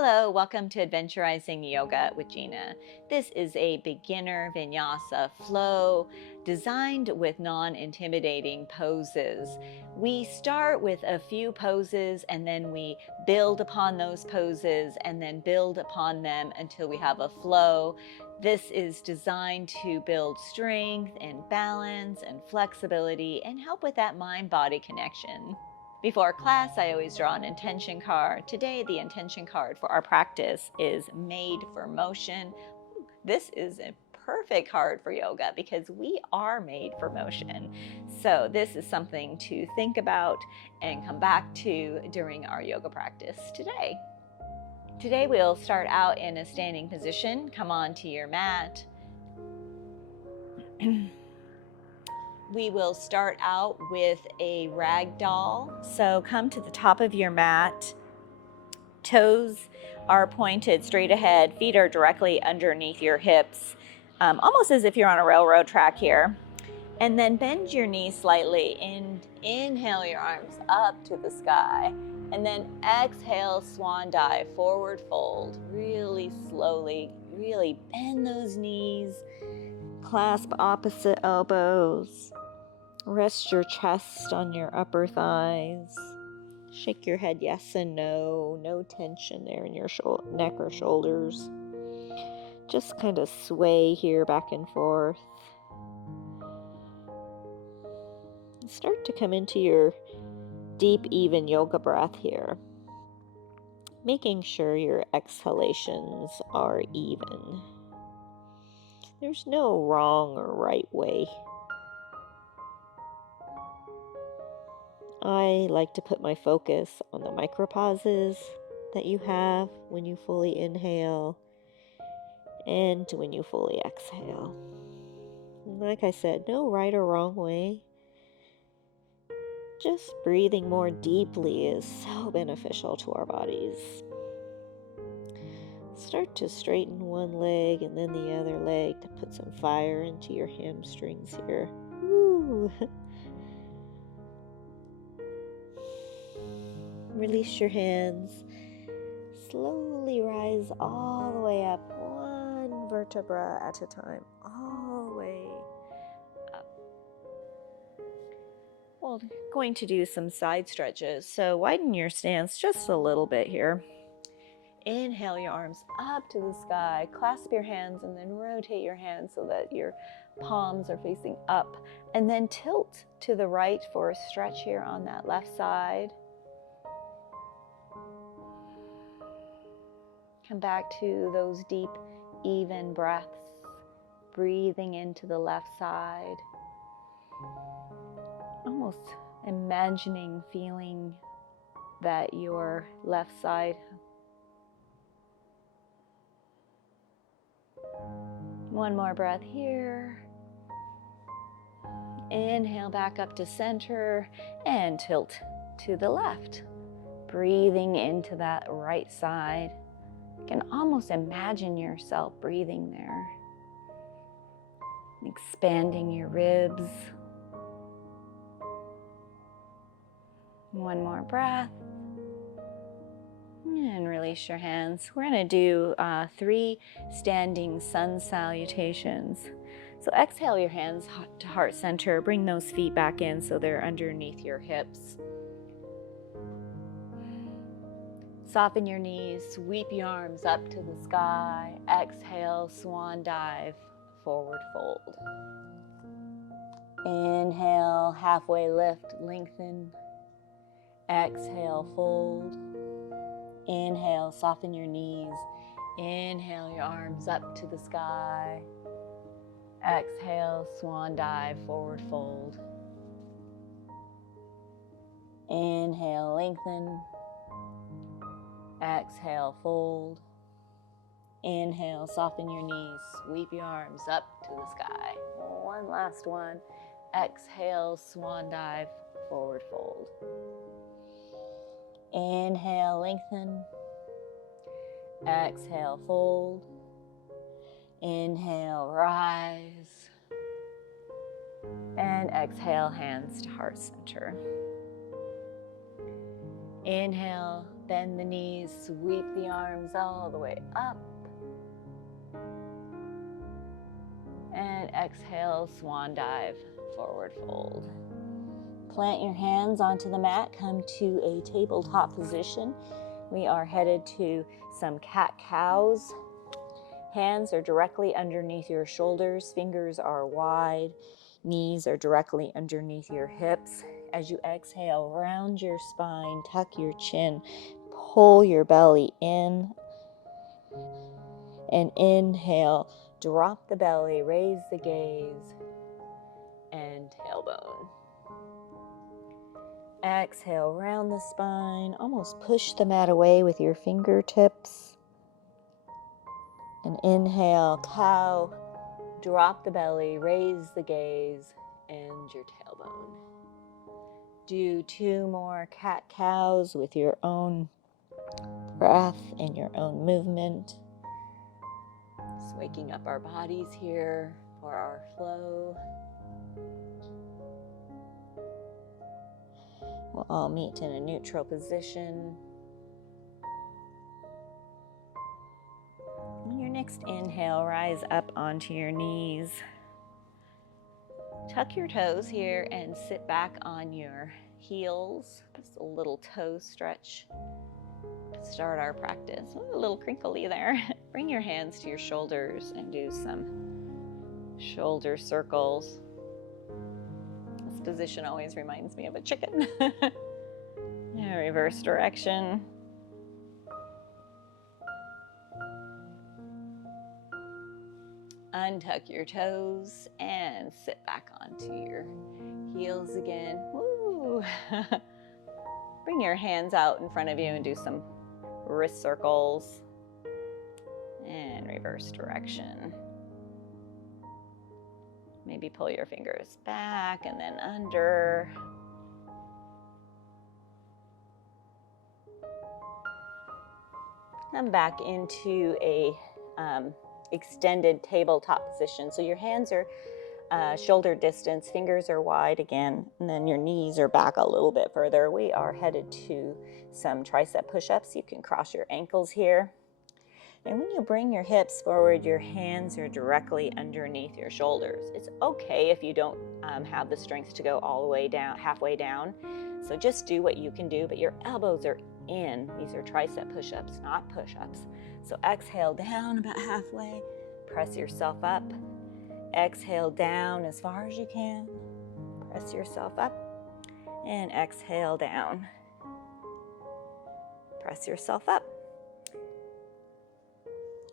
Hello, welcome to Adventurizing Yoga with Gina. This is a beginner vinyasa flow designed with non-intimidating poses. We start with a few poses and then we build upon those poses and then build upon them until we have a flow. This is designed to build strength and balance and flexibility and help with that mind-body connection. Before class, I always draw an intention card. Today, the intention card for our practice is made for motion. This is a perfect card for yoga because we are made for motion. So this is something to think about and come back to during our yoga practice today. Today, we'll start out in a standing position. Come onto your mat. We will start out with a rag doll. So come to the top of your mat. Toes are pointed straight ahead. Feet are directly underneath your hips, almost as if you're on a railroad track here. And then bend your knees slightly and inhale your arms up to the sky. And then exhale, swan dive, forward fold, really slowly. Really bend those knees. Clasp opposite elbows. Rest your chest on your upper thighs. Shake your head yes and no. No tension there in your neck or shoulders. Just kind of sway here back and forth. Start to come into your deep, even yoga breath here. Making sure your exhalations are even. There's no wrong or right way. I like to put my focus on the micropauses that you have when you fully inhale and when you fully exhale. And like I said, no right or wrong way. Just breathing more deeply is so beneficial to our bodies. Start to straighten one leg and then the other leg to put some fire into your hamstrings here. Woo. Release your hands. Slowly rise all the way up, one vertebra at a time, all the way up. Well, going to do some side stretches, so widen your stance just a little bit here. Inhale your arms up to the sky, clasp your hands, and then rotate your hands so that your palms are facing up, and then tilt to the right for a stretch here on that left side. Come back to those deep, even breaths, breathing into the left side. Almost imagining, feeling that your left side. One more breath here. Inhale back up to center and tilt to the left. Breathing into that right side. You can almost imagine yourself breathing there. Expanding your ribs. One more breath. And release your hands. We're going to do 3 standing sun salutations. So exhale your hands to heart center. Bring those feet back in so they're underneath your hips. Soften your knees, sweep your arms up to the sky. Exhale, swan dive, forward fold. Inhale, halfway lift, lengthen. Exhale, fold. Inhale, soften your knees. Inhale your arms up to the sky. Exhale, swan dive, forward fold. Inhale, lengthen. Exhale, fold. Inhale, soften your knees. Sweep your arms up to the sky. One last one. Exhale, swan dive, forward fold. Inhale, lengthen. Exhale, fold. Inhale, rise. And exhale, hands to heart center. Inhale, Bend the knees, sweep the arms all the way up. And exhale, swan dive, forward fold. Plant your hands onto the mat, come to a tabletop position. We are headed to some cat-cows. Hands are directly underneath your shoulders, fingers are wide, knees are directly underneath your hips. As you exhale, round your spine, tuck your chin, pull your belly in, and inhale, drop the belly, raise the gaze, and tailbone. Exhale, round the spine, almost push the mat away with your fingertips. And inhale, cow, drop the belly, raise the gaze, and your tailbone. Do 2 more cat-cows with your own breath and your own movement. Just waking up our bodies here for our flow. We'll all meet in a neutral position. On your next inhale, rise up onto your knees. Tuck your toes here and sit back on your heels. Just a little toe stretch to start our practice. Ooh, a little crinkly there. Bring your hands to your shoulders and do some shoulder circles. This position always reminds me of a chicken. Yeah, reverse direction. Untuck your toes and sit back onto your heels again. Woo! Bring your hands out in front of you and do some wrist circles. And reverse direction. Maybe pull your fingers back and then under. Come back into a extended tabletop position. So your hands are shoulder distance, fingers are wide again, and then your knees are back a little bit further. We are headed to some tricep push-ups. You can cross your ankles here. And when you bring your hips forward, your hands are directly underneath your shoulders. It's okay if you don't have the strength to go all the way down, halfway down. So just do what you can do, but your elbows are in. These are tricep push-ups, not push-ups. So exhale down about halfway, press yourself up. Exhale down as far as you can, press yourself up, and exhale down. Press yourself up.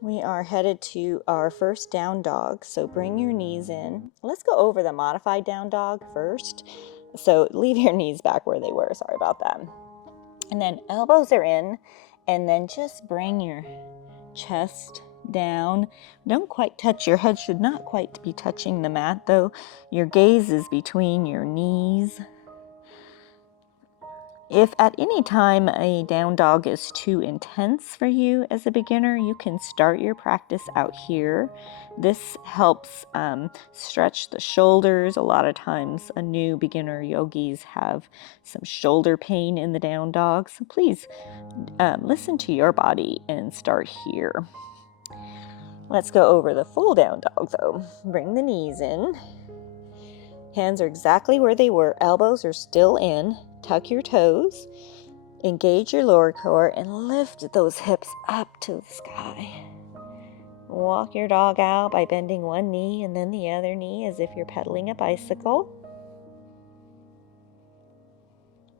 We are headed to our first down dog, so bring your knees in. Let's go over the modified down dog first. So leave your knees back where they were, sorry about that. And then elbows are in, and then just bring your chest down. Don't quite touch, your head should not quite be touching the mat though. Your gaze is between your knees. If at any time a down dog is too intense for you as a beginner, you can start your practice out here. This helps stretch the shoulders. A lot of times a new beginner yogis have some shoulder pain in the down dog. So please listen to your body and start here. Let's go over the full down dog though. Bring the knees in. Hands are exactly where they were. Elbows are still in. Tuck your toes. Engage your lower core and lift those hips up to the sky. Walk your dog out by bending one knee and then the other knee as if you're pedaling a bicycle.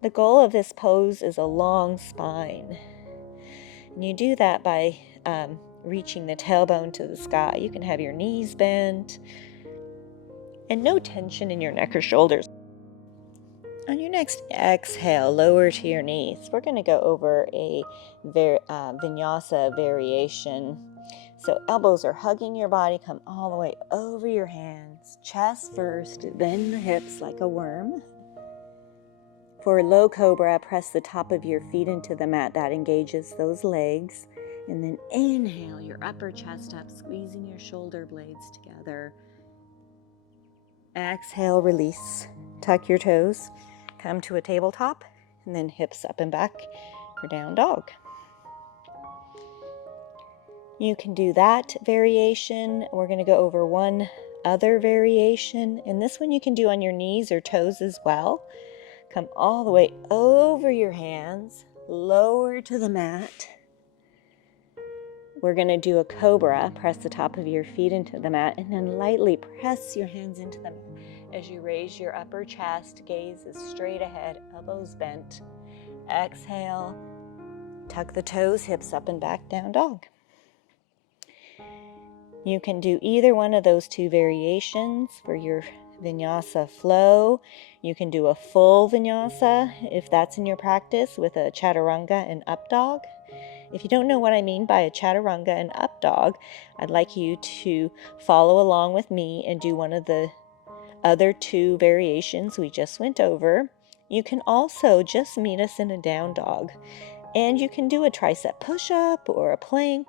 The goal of this pose is a long spine. And you do that by reaching the tailbone to the sky. You can have your knees bent and no tension in your neck or shoulders. On your next exhale, lower to your knees. We're going to go over a Vinyasa variation. So elbows are hugging your body. Come all the way over your hands. Chest first, then the hips like a worm. For low cobra, press the top of your feet into the mat. That engages those legs. And then inhale your upper chest up, squeezing your shoulder blades together. Exhale, release. Tuck your toes. Come to a tabletop, and then hips up and back. for down dog. You can do that variation. We're going to go over one other variation, and this one you can do on your knees or toes as well. Come all the way over your hands, lower to the mat. We're going to do a cobra. Press the top of your feet into the mat and then lightly press your hands into the mat as you raise your upper chest. Gaze is straight ahead, elbows bent. Exhale, tuck the toes, hips up and back, down dog. You can do either one of those two variations for your Vinyasa flow. You can do a full Vinyasa if that's in your practice with a chaturanga and up dog. If you don't know what I mean by a chaturanga and up dog, I'd like you to follow along with me and do one of the other two variations we just went over. You can also just meet us in a down dog, and you can do a tricep push-up or a plank.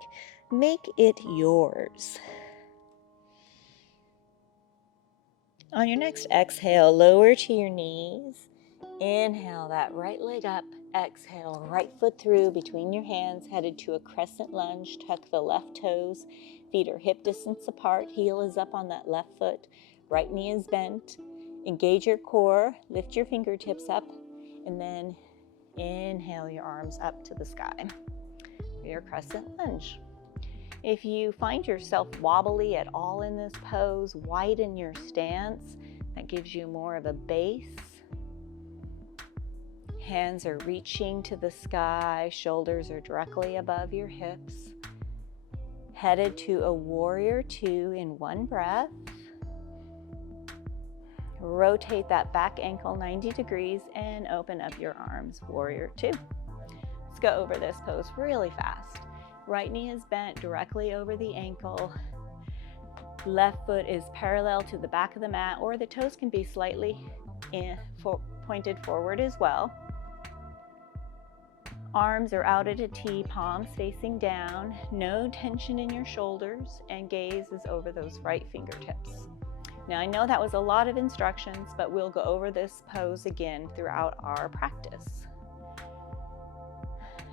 Make it yours. On your next exhale, lower to your knees. Inhale that right leg up. Exhale, right foot through between your hands, headed to a crescent lunge. Tuck the left toes. Feet are hip distance apart. Heel is up on that left foot. Right knee is bent. Engage your core. Lift your fingertips up. And then inhale your arms up to the sky for your crescent lunge. If you find yourself wobbly at all in this pose, widen your stance. That gives you more of a base. Hands are reaching to the sky, shoulders are directly above your hips. Headed to a warrior two in one breath. Rotate that back ankle 90 degrees and open up your arms, warrior two. Let's go over this pose really fast. Right knee is bent directly over the ankle. Left foot is parallel to the back of the mat, or the toes can be slightly pointed forward as well. Arms are out at a T, palms facing down, no tension in your shoulders, and gaze is over those right fingertips. Now I know that was a lot of instructions, but we'll go over this pose again throughout our practice.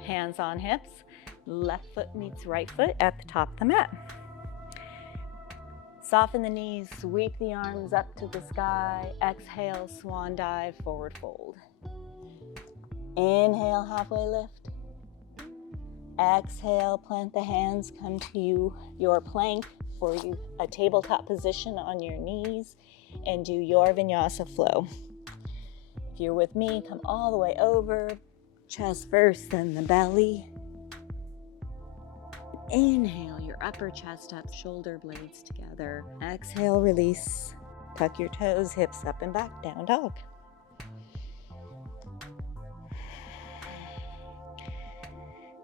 Hands on hips, left foot meets right foot at the top of the mat. Soften the knees, sweep the arms up to the sky. Exhale, swan dive, forward fold. Inhale, halfway lift. Exhale, plant the hands, come to your plank or a tabletop position on your knees, and do your Vinyasa flow. If you're with me, come all the way over, chest first, then the belly. Inhale, your upper chest up, shoulder blades together. Exhale, release. Tuck your toes, hips up and back, down dog.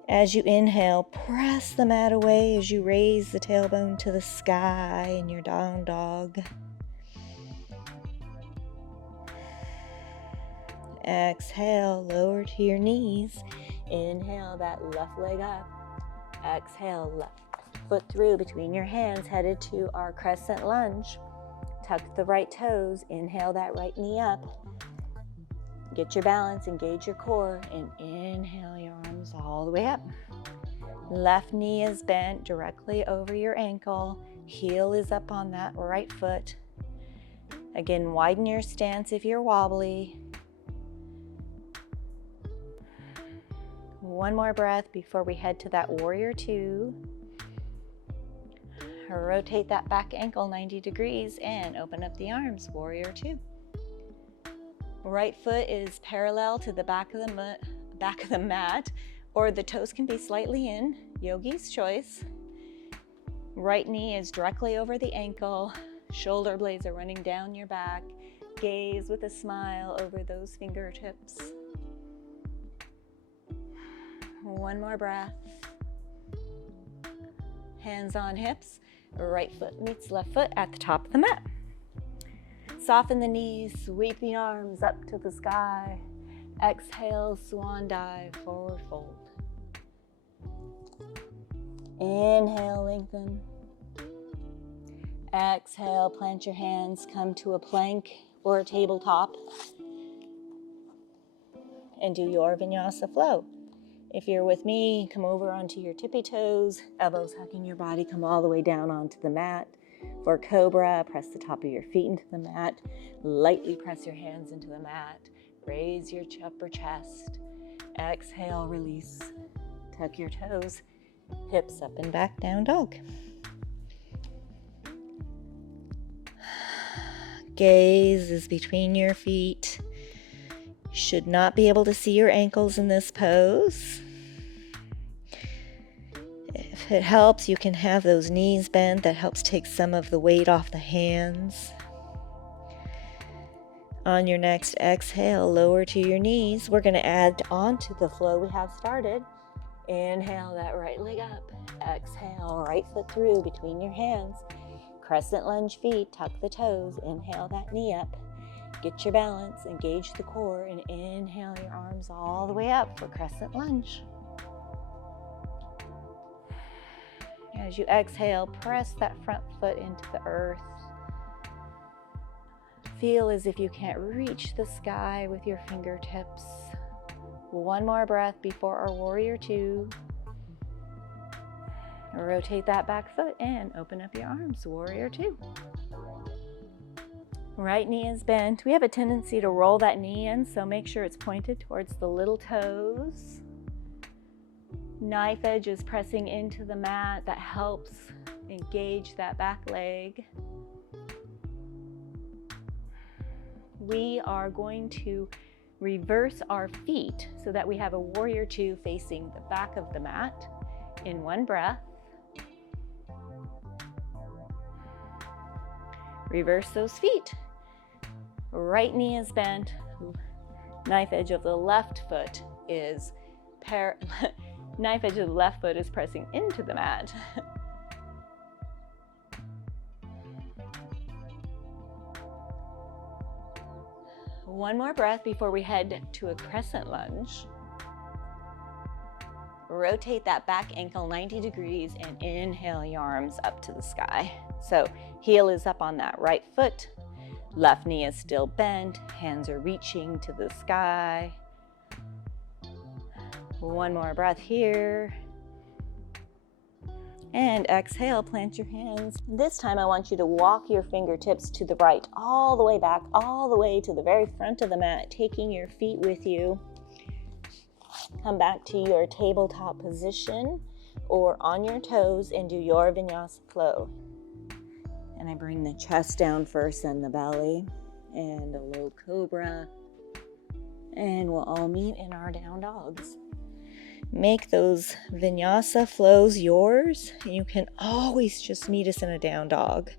As you inhale, press the mat away as you raise the tailbone to the sky in your down dog. Exhale, lower to your knees. Inhale that left leg up. Exhale, left foot through between your hands, headed to our crescent lunge. Tuck the right toes. Inhale that right knee up. Get your balance, engage your core, and inhale your arms all the way up. Left knee is bent directly over your ankle. Heel is up on that right foot. Again, widen your stance if you're wobbly. One more breath before we head to that warrior two. Rotate that back ankle 90 degrees and open up the arms, warrior two. Right foot is parallel to the back of the mat, or the toes can be slightly in, yogi's choice. Right knee is directly over the ankle. Shoulder blades are running down your back. Gaze with a smile over those fingertips. One more breath. Hands on hips. Right foot meets left foot at the top of the mat. Soften the knees, sweep the arms up to the sky. Exhale, swan dive, forward fold. Inhale, lengthen. Exhale, plant your hands, come to a plank or a tabletop, and do your Vinyasa flow. If you're with me, come over onto your tippy toes, elbows hugging your body, come all the way down onto the mat. For Cobra, press the top of your feet into the mat, lightly press your hands into the mat, raise your upper chest, exhale, release, tuck your toes, hips up and back, down dog. Gaze is between your feet. You should not be able to see your ankles in this pose. If it helps, you can have those knees bent. That helps take some of the weight off the hands. On your next exhale, lower to your knees. We're going to add on to the flow we have started. Inhale that right leg up. Exhale, right foot through between your hands. Crescent lunge feet, tuck the toes. Inhale that knee up. Get your balance, engage the core, and inhale your arms all the way up for crescent lunge. As you exhale, press that front foot into the earth. Feel as if you can't reach the sky with your fingertips. One more breath before our warrior two. Rotate that back foot and open up your arms, warrior two. Right knee is bent. We have a tendency to roll that knee in, so make sure it's pointed towards the little toes. Knife edge is pressing into the mat. That helps engage that back leg. We are going to reverse our feet so that we have a warrior two facing the back of the mat in one breath. Reverse those feet. Right knee is bent. Knife edge of the left foot is knife edge of the left foot is pressing into the mat. One more breath before we head to a crescent lunge. Rotate that back ankle 90 degrees and inhale your arms up to the sky. So heel is up on that right foot. Left knee is still bent. Hands are reaching to the sky. One more breath here. And exhale, plant your hands. This time I want you to walk your fingertips to the right, all the way back, all the way to the very front of the mat, taking your feet with you. Come back to your tabletop position or on your toes and do your Vinyasa flow. And I bring the chest down first and the belly and a low cobra. And we'll all meet in our down dogs. Make those Vinyasa flows yours. You can always just meet us in a down dog.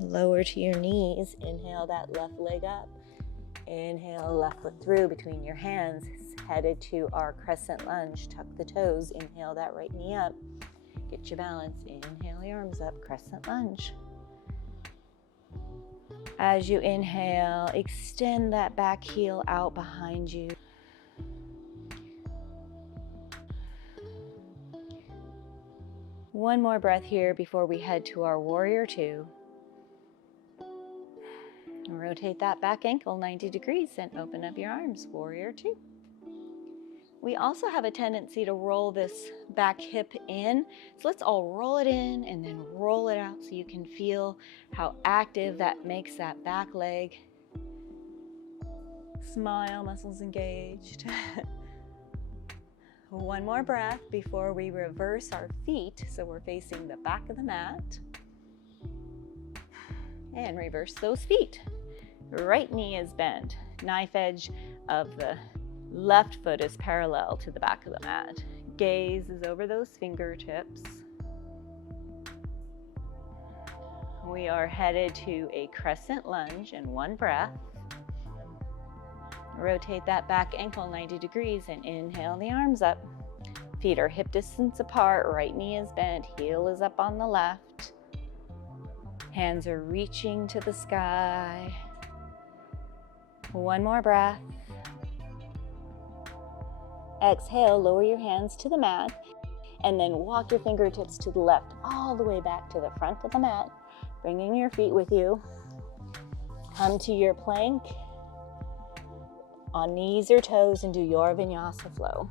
Lower to your knees. Inhale that left leg up. Inhale, left foot through between your hands. Headed to our crescent lunge. Tuck the toes. Inhale that right knee up. Get your balance. Inhale your arms up. Crescent lunge. As you inhale, extend that back heel out behind you. One more breath here before we head to our warrior two. And rotate that back ankle 90 degrees and open up your arms, warrior two. We also have a tendency to roll this back hip in. So let's all roll it in and then roll it out so you can feel how active that makes that back leg. Smile, muscles engaged. One more breath before we reverse our feet so we're facing the back of the mat. And reverse those feet. Right knee is bent. Knife edge of the left foot is parallel to the back of the mat. Gaze is over those fingertips. We are headed to a crescent lunge in one breath. Rotate that back ankle 90 degrees and inhale the arms up. Feet are hip distance apart. Right knee is bent. Heel is up on the left. Hands are reaching to the sky. One more breath. Exhale, lower your hands to the mat and then walk your fingertips to the left all the way back to the front of the mat, bringing your feet with you. Come to your plank on knees or toes and do your Vinyasa flow.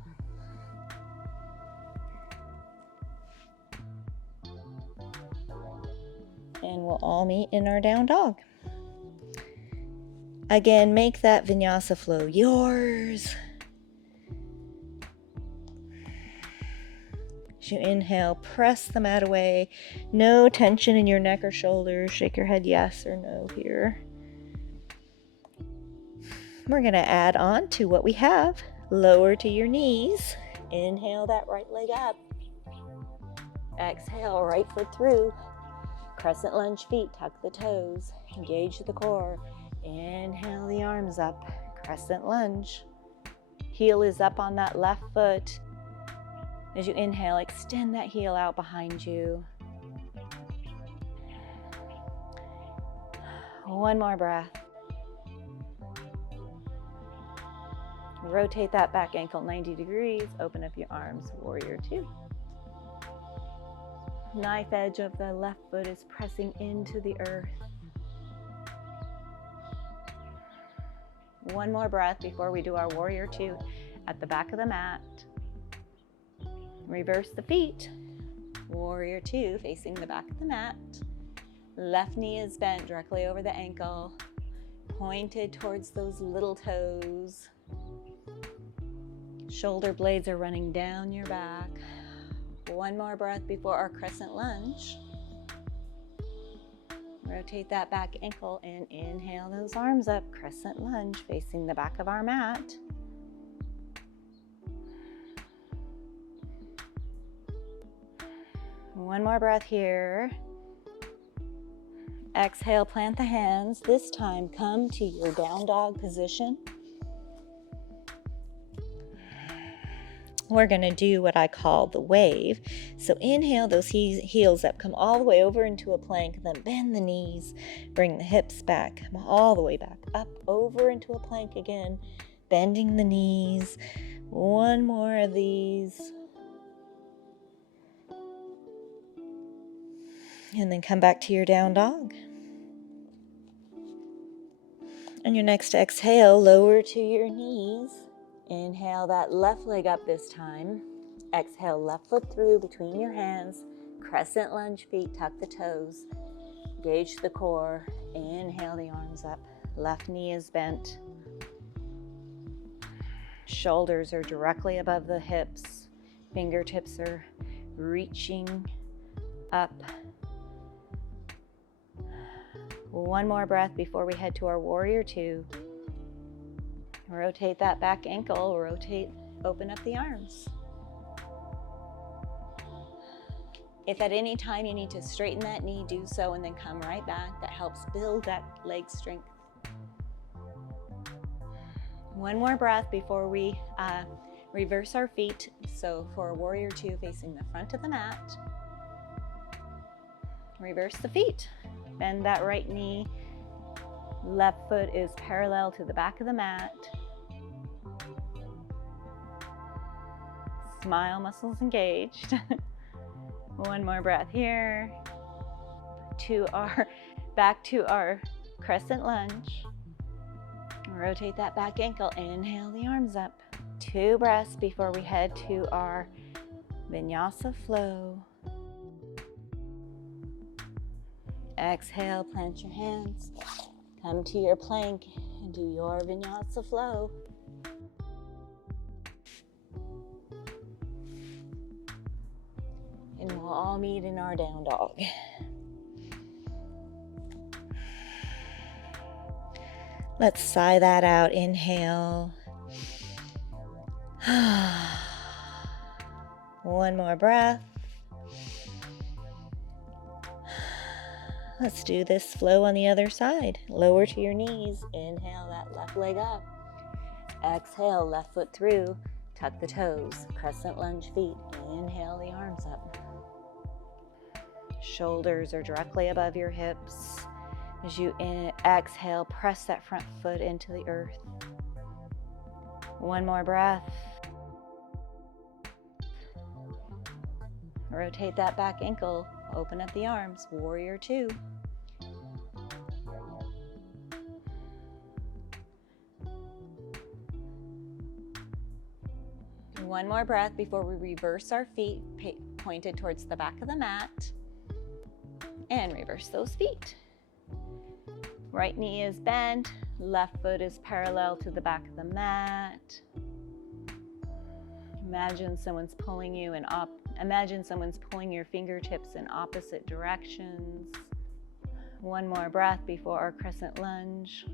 And we'll all meet in our down dog. Again, make that Vinyasa flow yours. As you inhale, press the mat away. No tension in your neck or shoulders. Shake your head yes or no here. We're going to add on to what we have. Lower to your knees. Inhale that right leg up. Exhale, right foot through. Crescent lunge feet, tuck the toes. Engage the core. Inhale the arms up. Crescent lunge. Heel is up on that left foot. As you inhale, extend that heel out behind you. One more breath. Rotate that back ankle 90 degrees. Open up your arms, warrior two. Knife edge of the left foot is pressing into the earth. One more breath before we do our warrior two at the back of the mat. Reverse the feet. Warrior two facing the back of the mat. Left knee is bent directly over the ankle, pointed towards those little toes. Shoulder blades are running down your back. One more breath before our crescent lunge. Rotate that back ankle and inhale those arms up. Crescent lunge facing the back of our mat. One more breath here. Exhale, plant the hands. This time, come to your down dog position. We're going to do what I call the wave. So inhale those heels up, come all the way over into a plank, then bend the knees, bring the hips back, come all the way back, up, over into a plank again, bending the knees. One more of these. And then come back to your down dog. On your next exhale, lower to your knees. Inhale that left leg up this time. Exhale, left foot through between your hands. Crescent lunge feet, tuck the toes. Engage the core. Inhale the arms up. Left knee is bent. Shoulders are directly above the hips. Fingertips are reaching up. One more breath before we head to our warrior two. Rotate that back ankle, rotate, open up the arms. If at any time you need to straighten that knee, do so and then come right back. That helps build that leg strength. One more breath before we reverse our feet. So for warrior two, facing the front of the mat. Reverse the feet. Bend that right knee. Left foot is parallel to the back of the mat. Smile muscles engaged. One more breath here. Back to our crescent lunge. Rotate that back ankle. Inhale the arms up. 2 breaths before we head to our Vinyasa flow. Exhale, plant your hands. Come to your plank and do your Vinyasa flow. And we'll all meet in our down dog. Let's sigh that out. Inhale. One more breath. Let's do this flow on the other side. Lower to your knees. Inhale that left leg up. Exhale, left foot through. Tuck the toes. Crescent lunge feet. Inhale the arms up. Shoulders are directly above your hips. As you exhale, press that front foot into the earth. One more breath. Rotate that back ankle. Open up the arms. Warrior two. One more breath before we reverse our feet pointed towards the back of the mat. And reverse those feet. Right knee is bent, left foot is parallel to the back of the mat. Imagine someone's pulling your fingertips in opposite directions. One more breath before our crescent lunge.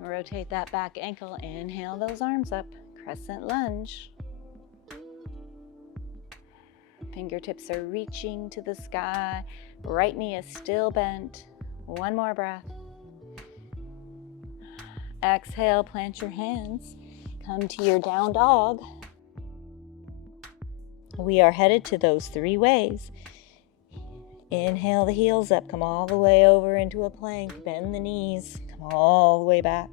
Rotate that back ankle, inhale those arms up, crescent lunge. Fingertips are reaching to the sky, right knee is still bent. One more breath. Exhale, plant your hands, come to your down dog. We are headed to those 3 ways. Inhale the heels up, come all the way over into a plank, bend the knees, come all the way back.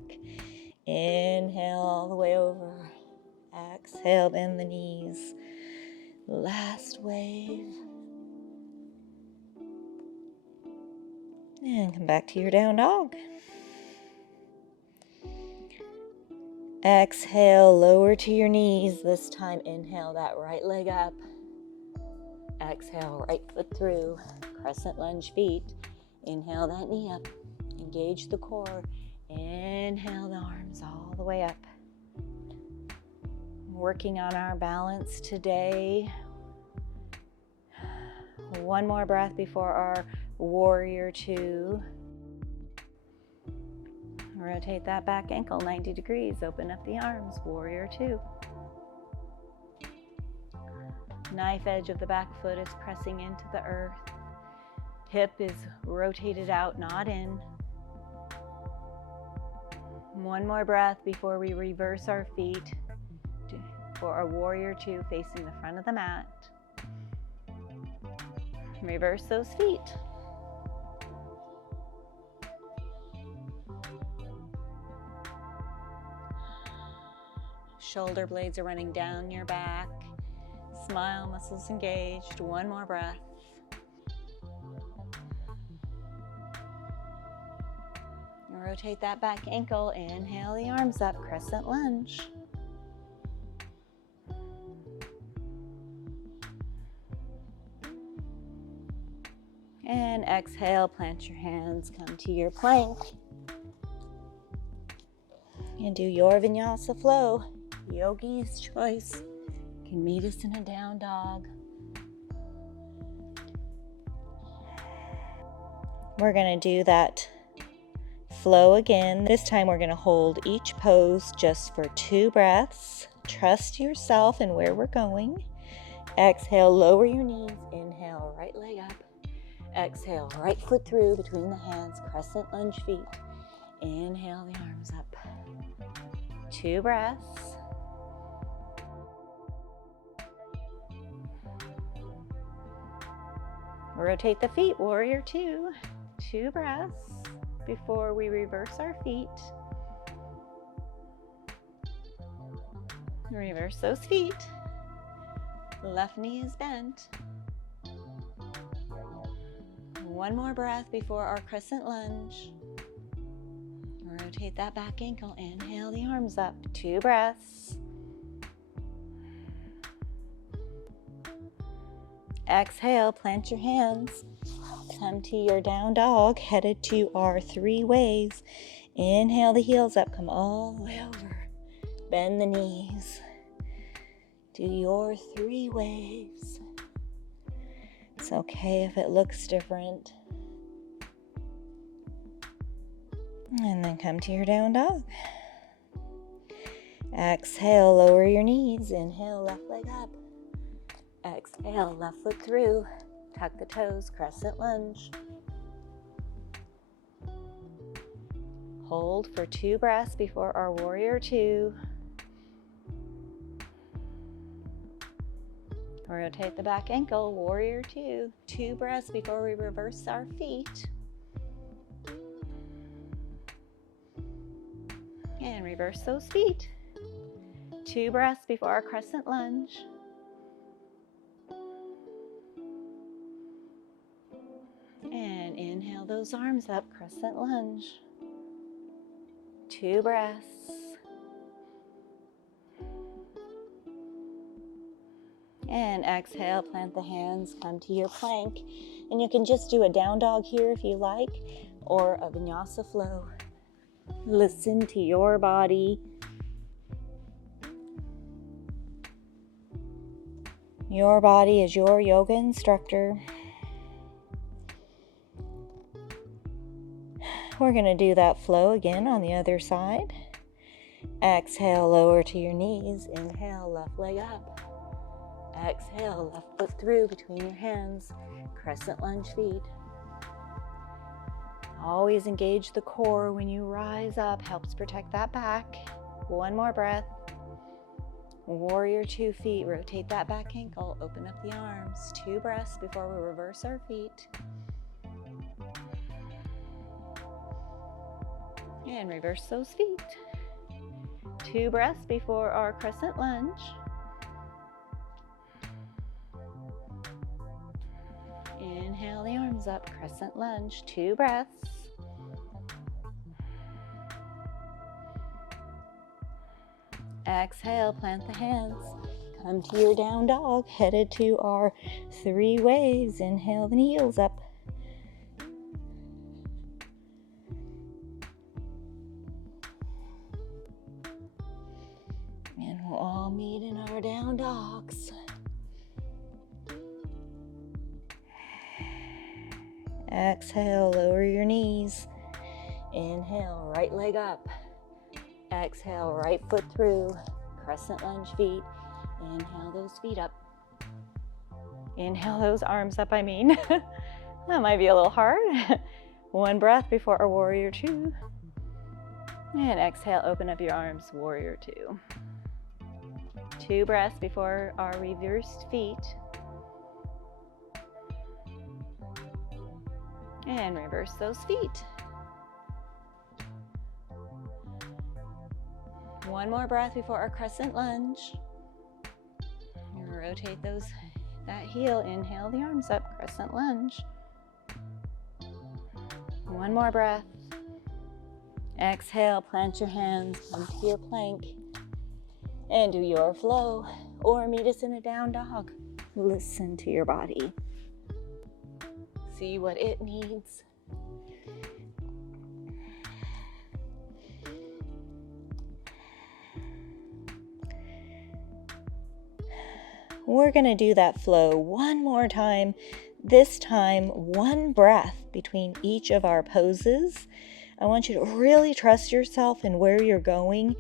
Inhale all the way over, exhale, bend the knees. Last wave. And come back to your down dog. Exhale, lower to your knees. This time, inhale that right leg up. Exhale, right foot through. Crescent lunge feet. Inhale that knee up. Engage the core. Inhale the arms all the way up. Working on our balance today. One more breath before our warrior 2. Rotate that back ankle 90 degrees. Open up the arms, warrior 2. Knife edge of the back foot is pressing into the earth. Hip is rotated out, not in. One more breath before we reverse our feet for our warrior 2 facing the front of the mat. Reverse those feet. Shoulder blades are running down your back. Smile, muscles engaged. One more breath. Rotate that back ankle. Inhale the arms up, crescent lunge. And exhale, plant your hands, come to your plank. And do your Vinyasa flow. Yogi's choice. You can meet us in a down dog. We're going to do that flow again. This time we're going to hold each pose just for 2 breaths. Trust yourself and where we're going. Exhale, lower your knees. Inhale, right leg up. Exhale, right foot through between the hands, crescent lunge feet. Inhale the arms up. 2 breaths. Rotate the feet, warrior 2. 2 breaths before we reverse our feet. Reverse those feet. Left knee is bent. One more breath before our crescent lunge. Rotate that back ankle. Inhale the arms up. 2 breaths. Exhale, plant your hands. Come to your down dog, headed to our 3 ways. Inhale the heels up, come all the way over. Bend the knees. Do your 3 waves. It's okay if it looks different. And then come to your down dog. Exhale, lower your knees. Inhale, left leg up. Exhale, left foot through. Tuck the toes, crescent lunge. Hold for 2 breaths before our warrior 2. Rotate the back ankle, warrior 2. 2 breaths before we reverse our feet. And reverse those feet. 2 breaths before our crescent lunge. And inhale those arms up, crescent lunge. 2 breaths. And exhale, plant the hands, come to your plank. And you can just do a down dog here if you like, or a vinyasa flow. Listen to your body. Your body is your yoga instructor. We're going to do that flow again on the other side. Exhale, lower to your knees. Inhale, left leg up. Exhale, left foot through between your hands. Crescent lunge feet. Always engage the core when you rise up. Helps protect that back. One more breath. Warrior 2 feet. Rotate that back ankle. Open up the arms. 2 breaths before we reverse our feet. And reverse those feet. 2 breaths before our crescent lunge. Inhale the arms up, crescent lunge, 2 breaths. Exhale, plant the hands. Come to your down dog, headed to our 3 waves. Inhale the heels up. And we'll all meet in our down dogs. Exhale, lower your knees. Inhale, right leg up. Exhale, right foot through. Crescent lunge feet. Inhale those feet up. Inhale those arms up, That might be a little hard. 1 breath before our warrior 2. And exhale, open up your arms, warrior 2. 2 breaths before our reversed feet. And reverse those feet. 1 more breath before our crescent lunge. And rotate that heel. Inhale the arms up, crescent lunge. 1 more breath. Exhale, plant your hands, come to your plank, and do your flow, or meet us in a down dog. Listen to your body. See what it needs. We're going to do that flow 1 more time. This time, 1 breath between each of our poses. I want you to really trust yourself and where you're going.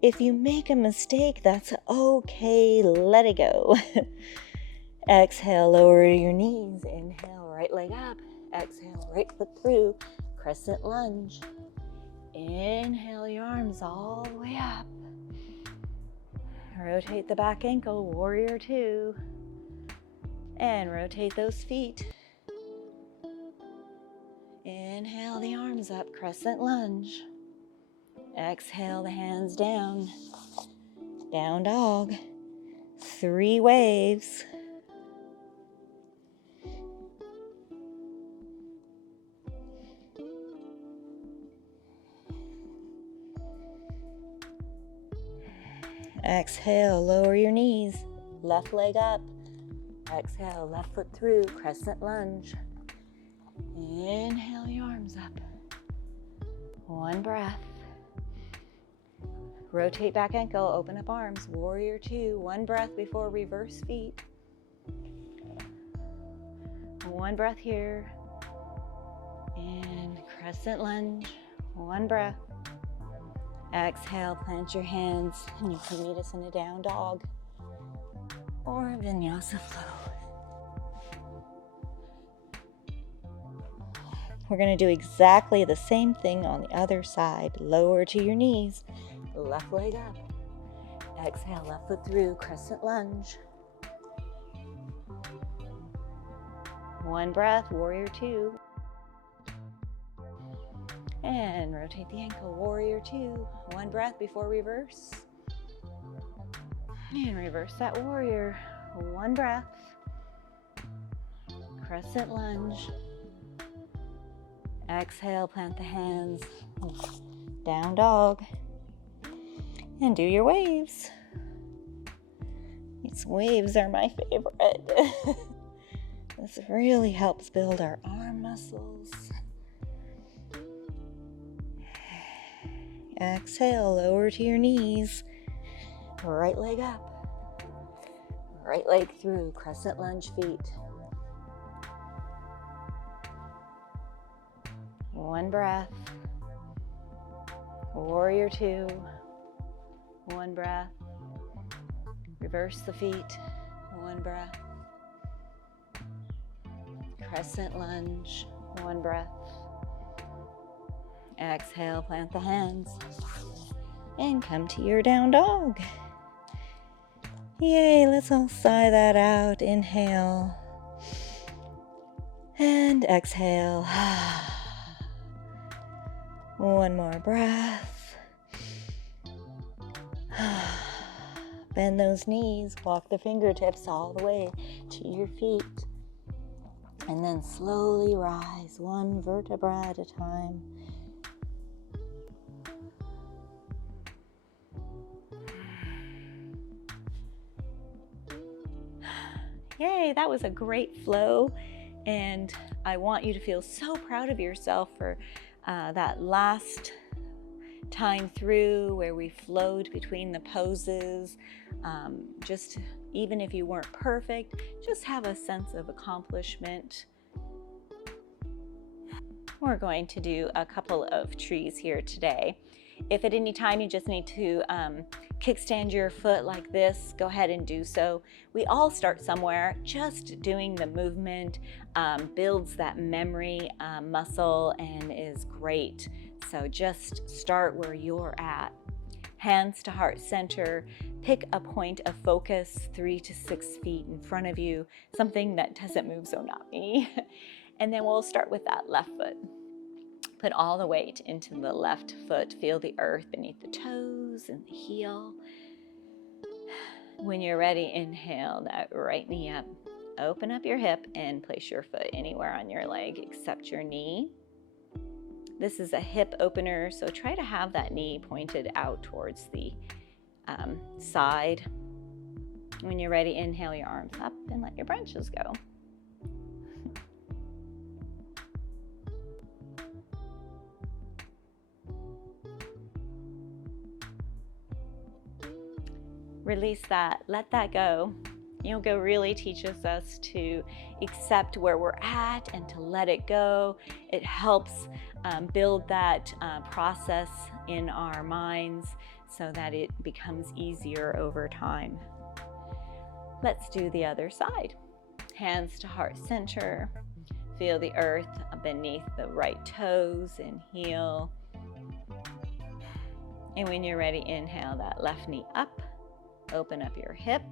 If you make a mistake, that's okay. Let it go. Exhale, lower your knees. Inhale, right leg up. Exhale, right foot through. Crescent lunge. Inhale your arms all the way up. Rotate the back ankle, warrior 2. And rotate those feet. Inhale the arms up, crescent lunge. Exhale the hands down. Down dog. 3 waves. Exhale, lower your knees. Left leg up. Exhale, left foot through, crescent lunge. Inhale your arms up. 1 breath. Rotate back ankle, open up arms, warrior 2. 1 breath before reverse feet. 1 breath here. And crescent lunge. 1 breath. Exhale, plant your hands, and you can meet us in a down dog or a vinyasa flow. We're going to do exactly the same thing on the other side. Lower to your knees, left leg up. Exhale, left foot through, crescent lunge. 1 breath, warrior 2. And rotate the ankle, warrior 2. 1 breath before reverse. And reverse that warrior. 1 breath. Crescent lunge. Exhale, plant the hands. Down dog. And do your waves. Waves are my favorite. This really helps build our arm muscles. Exhale, lower to your knees. Right leg up. Right leg through, crescent lunge feet. One breath. Warrior two. One breath. Reverse the feet. One breath. Crescent lunge. One breath. Exhale, plant the hands. And come to your down dog. Yay, let's all sigh that out. Inhale. And exhale. One more breath. Bend those knees. Walk the fingertips all the way to your feet. And then slowly rise, one vertebra at a time. Yay, that was a great flow. And I want you to feel so proud of yourself for that last time through where we flowed between the poses. Just even if you weren't perfect, just have a sense of accomplishment. We're going to do a couple of trees here today. If at any time you just need to kickstand your foot like this, go ahead and do so. We all start somewhere. Just doing the movement builds that memory muscle and is great. So just start where you're at. Hands to heart center. Pick a point of focus 3 to 6 feet in front of you, something that doesn't move, so not me. And then we'll start with that left foot. Put all the weight into the left foot. Feel the earth beneath the toes and the heel. When you're ready, inhale that right knee up. Open up your hip and place your foot anywhere on your leg except your knee. This is a hip opener, so try to have that knee pointed out towards the side. When you're ready, inhale your arms up and let your branches go. Release that, let that go. Yoga really teaches us to accept where we're at and to let it go. It helps build that process in our minds so that it becomes easier over time. Let's do the other side. Hands to heart center. Feel the earth beneath the right toes and heel. And when you're ready, inhale that left knee up. Open up your hip.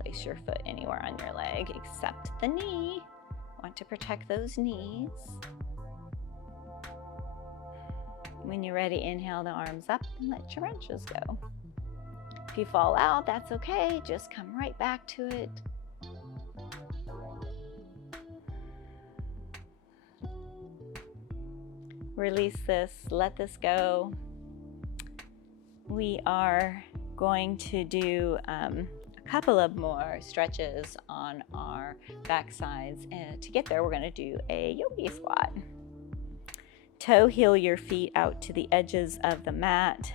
Place your foot anywhere on your leg except the knee. Want to protect those knees. When you're ready, inhale the arms up and let your branches go. If you fall out, that's okay. Just come right back to it. Release this, let this go. We are going to do a couple of more stretches on our back sides. And to get there, we're going to do a yogi squat. Toe heel your feet out to the edges of the mat.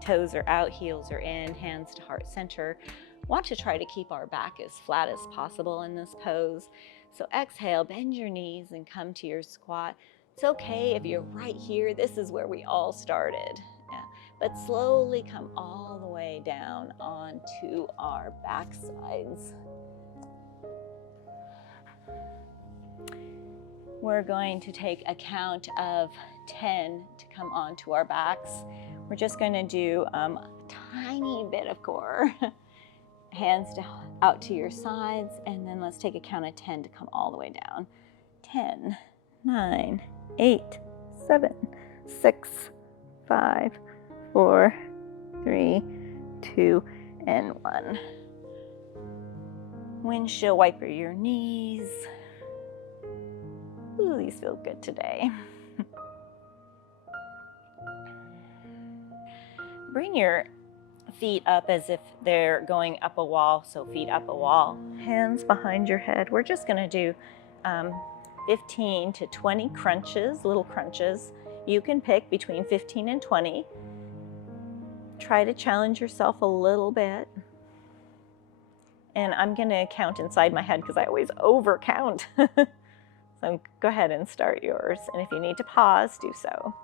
Toes are out, heels are in, hands to heart center. Want to try to keep our back as flat as possible in this pose. So exhale, bend your knees and come to your squat. It's okay if you're right here. This is where we all started. Yeah. But slowly come all the way down onto our back sides. We're going to take a count of 10 to come onto our backs. We're just going to do a tiny bit of core. Hands out to your sides, and then let's take a count of 10 to come all the way down. 10, 9, 8, 7, 6, 5, 4, 3, 2, and 1. Windshield wiper your knees. Ooh, these feel good today. Bring your feet up as if they're going up a wall, so feet up a wall, hands behind your head. We're just going to do 15 to 20 crunches, little crunches. You can pick between 15 and 20. Try to challenge yourself a little bit. And I'm going to count inside my head because I always overcount. So go ahead and start yours. And if you need to pause, do so.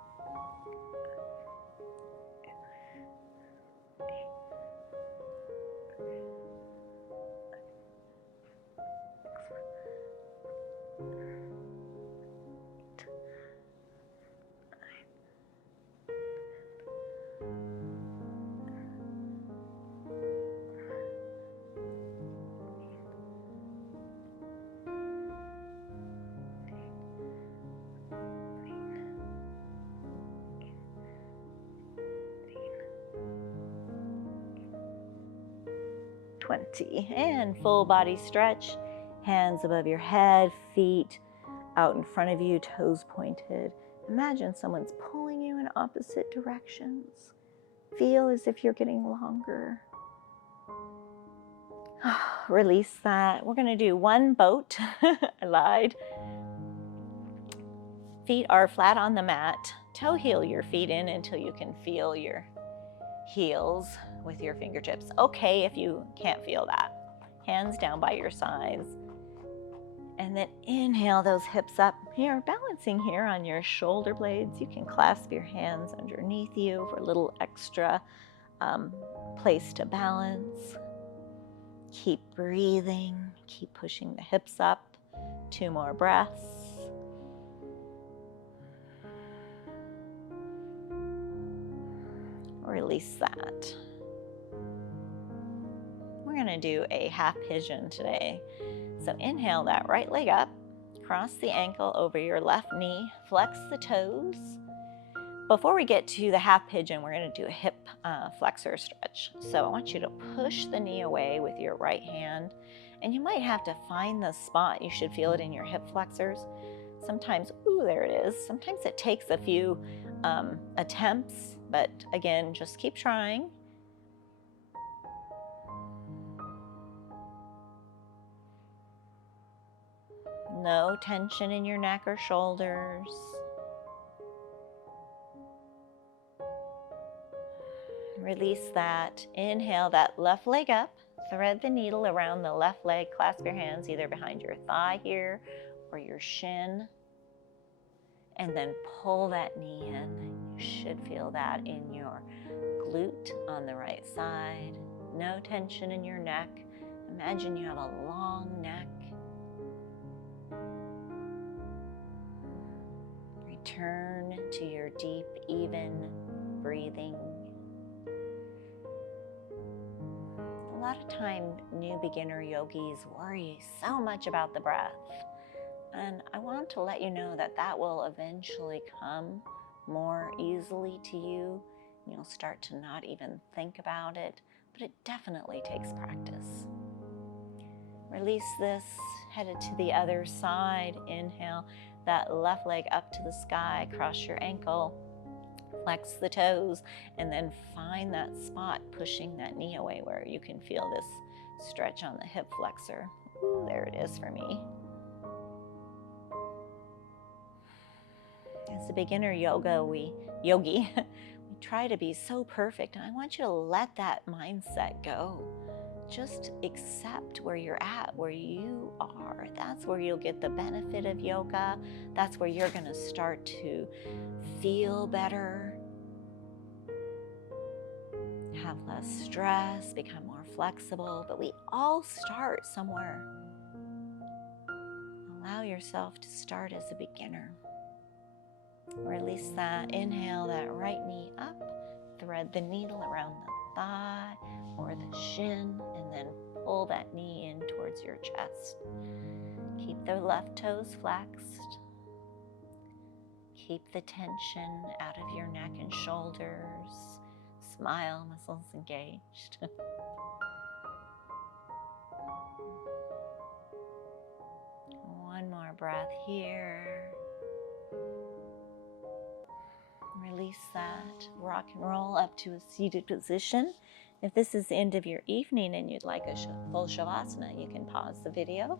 And full body stretch, hands above your head, feet out in front of you, toes pointed. Imagine someone's pulling you in opposite directions. Feel as if you're getting longer. Release that. We're going to do one boat. I lied. Feet are flat on the mat. Toe heel your feet in until you can feel your heels with your fingertips. Okay if you can't feel that. Hands down by your sides. And then inhale those hips up. Here, balancing here on your shoulder blades. You can clasp your hands underneath you for a little extra place to balance. Keep breathing. Keep pushing the hips up. 2 more breaths. Release that. We're going to do a half pigeon today. So inhale that right leg up, cross the ankle over your left knee, flex the toes. Before we get to the half pigeon, we're going to do a hip flexor stretch. So I want you to push the knee away with your right hand, and you might have to find the spot. You should feel it in your hip flexors. Sometimes, ooh, there it is. Sometimes it takes a few attempts, but again, just keep trying. No tension in your neck or shoulders. Release that. Inhale that left leg up. Thread the needle around the left leg. Clasp your hands either behind your thigh here or your shin. And then pull that knee in. You should feel that in your glute on the right side. No tension in your neck. Imagine you have a long neck. Return to your deep, even breathing. A lot of time, new beginner yogis worry so much about the breath. And I want to let you know that that will eventually come more easily to you. You'll start to not even think about it, but it definitely takes practice. Release this, headed to the other side. Inhale that left leg up to the sky, cross your ankle, flex the toes, and then find that spot, pushing that knee away where you can feel this stretch on the hip flexor. Ooh, there it is for me. As a beginner yogi, we try to be so perfect, and I want you to let that mindset go. Just accept where you're at, where you are. That's where you'll get the benefit of yoga. That's where you're going to start to feel better, have less stress, become more flexible. But we all start somewhere. Allow yourself to start as a beginner. Release that. Inhale that right knee up. Thread the needle around the thigh or the shin, and then pull that knee in towards your chest. Keep the left toes flexed. Keep the tension out of your neck and shoulders. Smile, muscles engaged. One more breath here. Release that. Rock and roll up to a seated position. If this is the end of your evening and you'd like a full Shavasana, you can pause the video.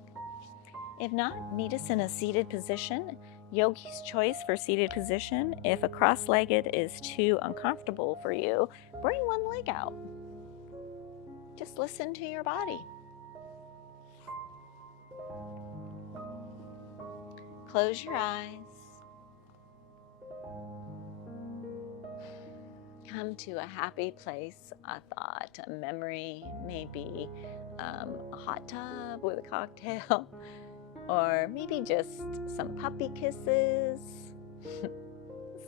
If not, meet us in a seated position. Yogi's choice for seated position. If a cross-legged is too uncomfortable for you, bring one leg out. Just listen to your body. Close your eyes. Come to a happy place, a thought, a memory, maybe a hot tub with a cocktail, or maybe just some puppy kisses,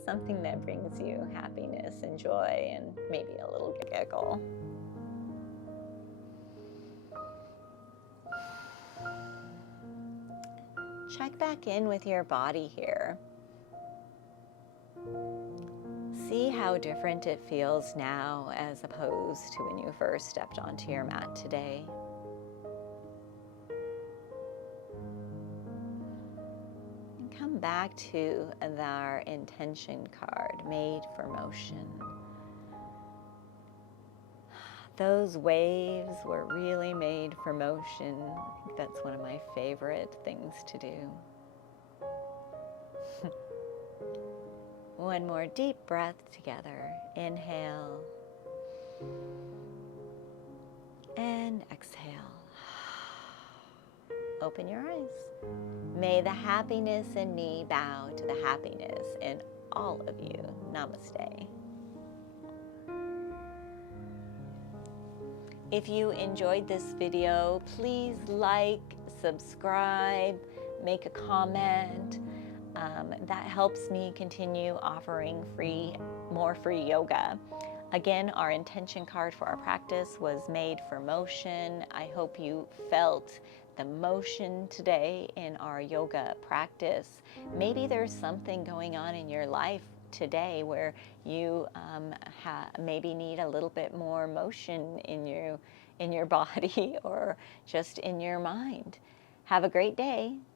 something that brings you happiness and joy and maybe a little giggle. Check back in with your body here. See how different it feels now as opposed to when you first stepped onto your mat today. And come back to our intention card, made for motion. Those waves were really made for motion. I think that's one of my favorite things to do. One more deep breath together. Inhale and exhale. Open your eyes. May the happiness in me bow to the happiness in all of you. Namaste. If you enjoyed this video, please like, subscribe, make a comment. That helps me continue offering more free yoga. Again, our intention card for our practice was made for motion. I hope you felt the motion today in our yoga practice. Maybe there's something going on in your life today where you maybe need a little bit more motion in your body or just in your mind. Have a great day.